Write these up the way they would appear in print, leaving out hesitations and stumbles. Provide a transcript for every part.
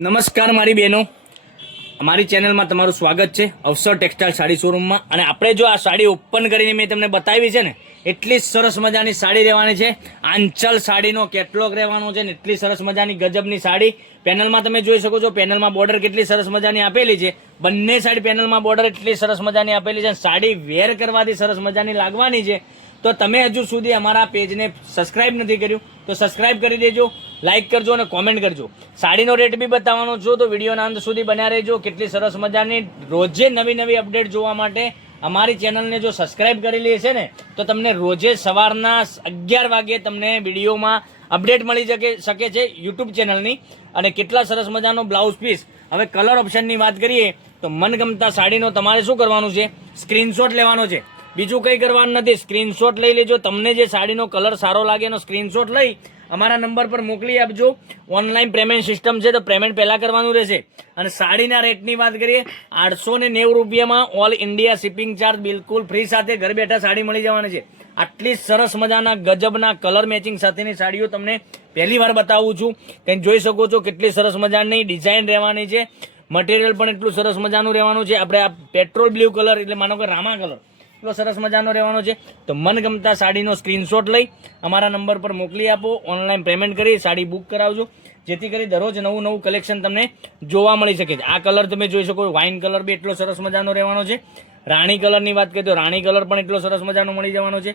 નમસ્કાર મારી બહેનો, અમારી ચેનલમાં તમારું સ્વાગત છે અવસર ટેક્સટાઇલ સાડી શોરૂમમાં. અને આપણે જો આ સાડી ઓપન કરીને મેં તમને બતાવી છે ને, એટલી સરસ મજાની સાડી રહેવાની છે. આંચલ સાડીનો કેટલોગ રહેવાનો છે ને એટલી સરસ મજાની ગજબની સાડી પેનલમાં તમે જોઈ શકો છો. પેનલમાં બોર્ડર કેટલી સરસ મજાની આપેલી છે. બંને સાઈડ પેનલમાં બોર્ડર એટલી સરસ મજાની આપેલી છે. સાડી વેર કરવાથી સરસ મજાની લાગવાની છે. તો તમે હજુ સુધી અમારા પેજને સબસ્ક્રાઇબ નથી કર્યું તો સબસ્ક્રાઇબ કરી દેજો, લાઇક કરજો અને કોમેન્ટ કરજો. સાડીનો રેટ બી બતાવવાનો છો તો વિડીયોના અંત સુધી બન્યા રહેજો. કેટલી સરસ મજાની રોજે નવી નવી અપડેટ જોવા માટે અમારી ચેનલને જો સબસ્ક્રાઇબ કરેલી છે ને તો તમને રોજે સવારના 11 વાગે તમને વિડીયોમાં અપડેટ મળી શકે છે યુટ્યુબ ચેનલની. અને કેટલા સરસ મજાનો બ્લાઉઝ પીસ. હવે કલર ઓપ્શનની વાત કરીએ તો મનગમતા સાડીનો તમારે શું કરવાનું છે, સ્ક્રીનશોટ લેવાનો છે. બીજું કંઈ કરવાનું નથી, સ્ક્રીનશોટ લઈ લેજો. તમને જે સાડીનો કલર સારો લાગે એનો સ્ક્રીનશોટ લઈ અમારા નંબર પર મોકલી આપજો. ઓનલાઈન પેમેન્ટ સિસ્ટમ છે તો પેમેન્ટ પહેલાં કરવાનું રહેશે. અને સાડીના રેટની વાત કરીએ 890 રૂપિયામાં ઓલ ઇન્ડિયા શિપિંગ ચાર્જ બિલકુલ ફ્રી સાથે ઘર બેઠા સાડી મળી જવાની છે. આટલી સરસ મજાના ગજબના કલર મેચિંગ સાથેની સાડીઓ તમને પહેલી વાર બતાવું છું. કંઈ જોઈ શકો છો કેટલી સરસ મજાની ડિઝાઇન રહેવાની છે. મટીરિયલ પણ એટલું સરસ મજાનું રહેવાનું છે. આપણે આ પેટ્રોલ બ્લુ કલર એટલે માનો કે રામા કલર એટલો સરસ મજાનો રહેવાનો છે. તો મનગમતા સાડીનો સ્ક્રીનશોટ લઈ અમારા નંબર પર મોકલી આપો. ઓનલાઈન પેમેન્ટ કરી સાડી બુક કરાવજો, જેથી કરી દરરોજ નવું કલેક્શન તમને જોવા મળી શકે છે. આ કલર તમે જોઈ શકો, વાઇન કલર બી એટલો સરસ મજાનો રહેવાનો છે. રાણી કલરની વાત કરીએ તો રાણી કલર પણ એટલો સરસ મજાનો મળી જવાનો છે.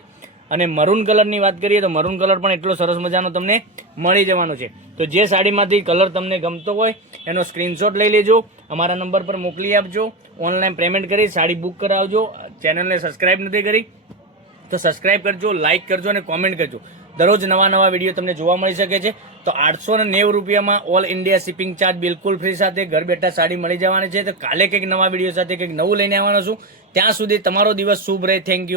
અને મરૂન કલરની વાત કરીએ તો મરૂન કલર પણ એટલો સરસ મજાનો તમને મળી જવાનો છે. તો જે સાડીમાંથી કલર તમને ગમતો હોય એનો સ્ક્રીનશોટ લઈ લેજો, અમારા નંબર પર મોકલી આપજો. ઓનલાઈન પેમેન્ટ કરી સાડી બુક કરાવજો. ચેનલને સબસ્ક્રાઇબ નથી કરી તો સબસ્ક્રાઇબ કરજો, લાઇક કરજો અને કોમેન્ટ કરજો. દરરોજ નવા વિડીયો તમને જોવા મળી શકે છે. તો 890 રૂપિયામાં ઓલ ઇન્ડિયા શિપિંગ ચાર્જ બિલકુલ ફ્રી સાથે ઘર બેઠા સાડી મળી જવાની છે. તો કાલે કંઈક નવા વિડીયો સાથે કંઈક નવું લઈને આવવાનો છું. ત્યાં સુધી તમારો દિવસ શુભ રહે. Thank you.